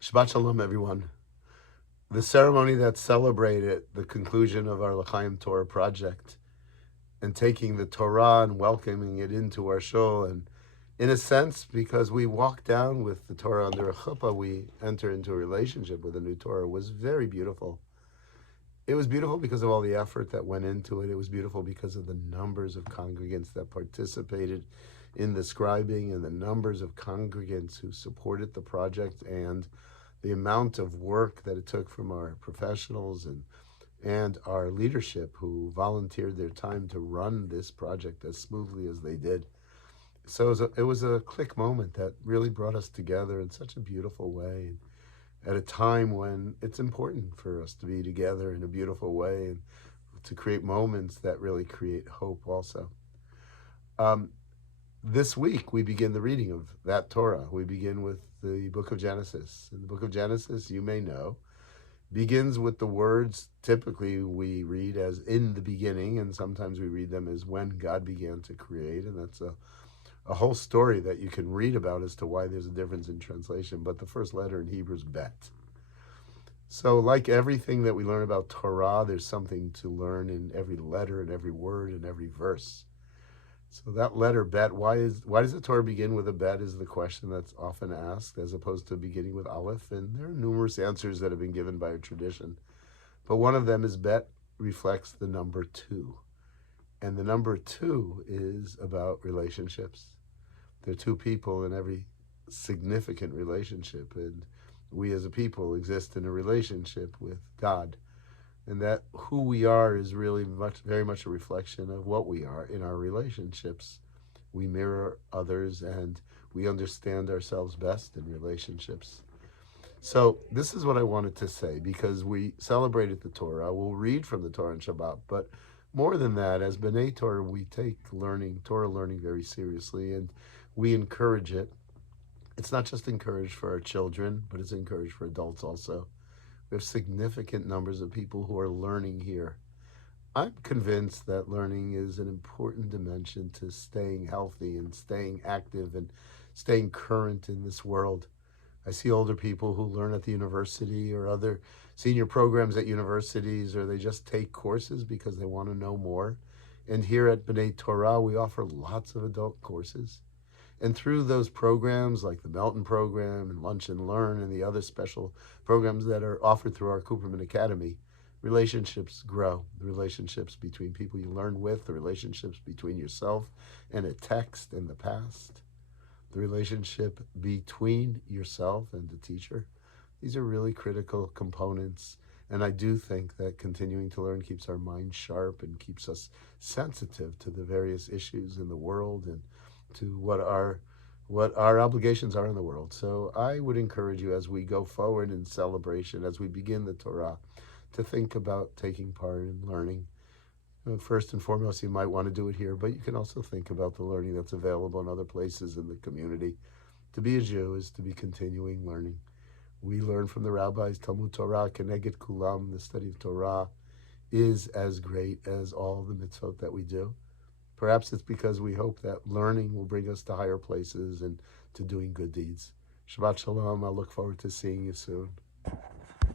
Shabbat Shalom, everyone. The ceremony that celebrated the conclusion of our L'chaim Torah project and taking the Torah and welcoming it into our shul, and in a sense, because we walk down with the Torah under a chuppah, we enter into a relationship with the new Torah, was very beautiful. It was beautiful because of all the effort that went into it. It was beautiful because of the numbers of congregants that participated in the scribing and the numbers of congregants who supported the project and the amount of work that it took from our professionals and our leadership who volunteered their time to run this project as smoothly as they did. So it was a click moment that really brought us together in such a beautiful way at a time when it's important for us to be together in a beautiful way and to create moments that really create hope also. This week we begin the reading of that Torah. We begin with the book of Genesis. And the book of Genesis, you may know, begins with the words typically we read as in the beginning, and sometimes we read them as when God began to create, and that's a whole story that you can read about as to why there's a difference in translation, but the first letter in Hebrew is bet. So like everything that we learn about Torah, there's something to learn in every letter and every word and every verse. So that letter bet, why does the Torah begin with a bet is the question that's often asked, as opposed to beginning with aleph, and there are numerous answers that have been given by a tradition. But one of them is bet reflects the number 2. And the number 2 is about relationships. There are 2 people in every significant relationship, and we as a people exist in a relationship with God. And that who we are is really very much a reflection of what we are in our relationships. We mirror others and we understand ourselves best in relationships. So this is what I wanted to say, because we celebrated the Torah. We'll read from the Torah on Shabbat, but more than that, as B'nai Torah, we take Torah learning very seriously, and we encourage it. It's not just encouraged for our children, but it's encouraged for adults also. We have significant numbers of people who are learning here. I'm convinced that learning is an important dimension to staying healthy and staying active and staying current in this world. I see older people who learn at the university or other senior programs at universities, or they just take courses because they want to know more. And here at B'nai Torah, we offer lots of adult courses. And through those programs like the Melton program and Lunch and Learn and the other special programs that are offered through our Cooperman Academy, relationships grow. The relationships between people you learn with, the relationships between yourself and a text in the past, the relationship between yourself and the teacher. These are really critical components. And I do think that continuing to learn keeps our mind sharp and keeps us sensitive to the various issues in the world and to what our obligations are in the world. So I would encourage you, as we go forward in celebration, as we begin the Torah, to think about taking part in learning. First and foremost, you might want to do it here, but you can also think about the learning that's available in other places in the community. To be a Jew is to be continuing learning. We learn from the rabbis, Talmud Torah, Keneged Kulam, the study of Torah is as great as all the mitzvot that we do. Perhaps it's because we hope that learning will bring us to higher places and to doing good deeds. Shabbat Shalom. I look forward to seeing you soon.